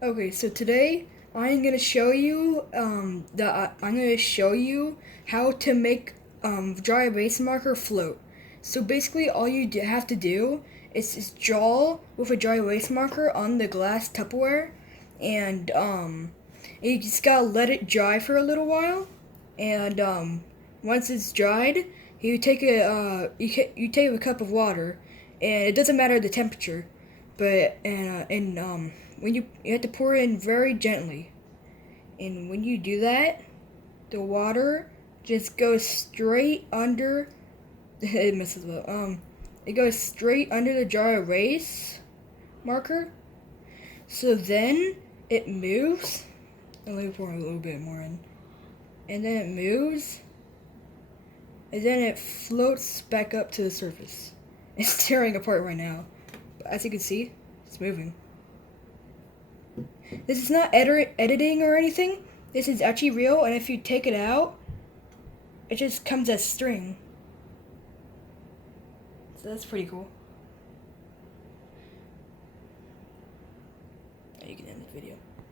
Okay, so today I'm gonna show you I'm gonna show you how to make dry erase marker float. So basically, all you have to do is just draw with a dry erase marker on the glass Tupperware, and you just gotta let it dry for a little while, and once it's dried, you take a cup of water, and it doesn't matter the temperature, but and when you have to pour it in very gently, and when you do that, the water just goes straight under. It messes up. It goes straight under the dry erase marker. So then it moves. Let me pour a little bit more in, and then it moves, and then it floats back up to the surface. It's tearing apart right now, but as you can see, it's moving. This is not editing or anything. This is actually real, and if you take it out, it just comes as string. So that's pretty cool. You can end the video.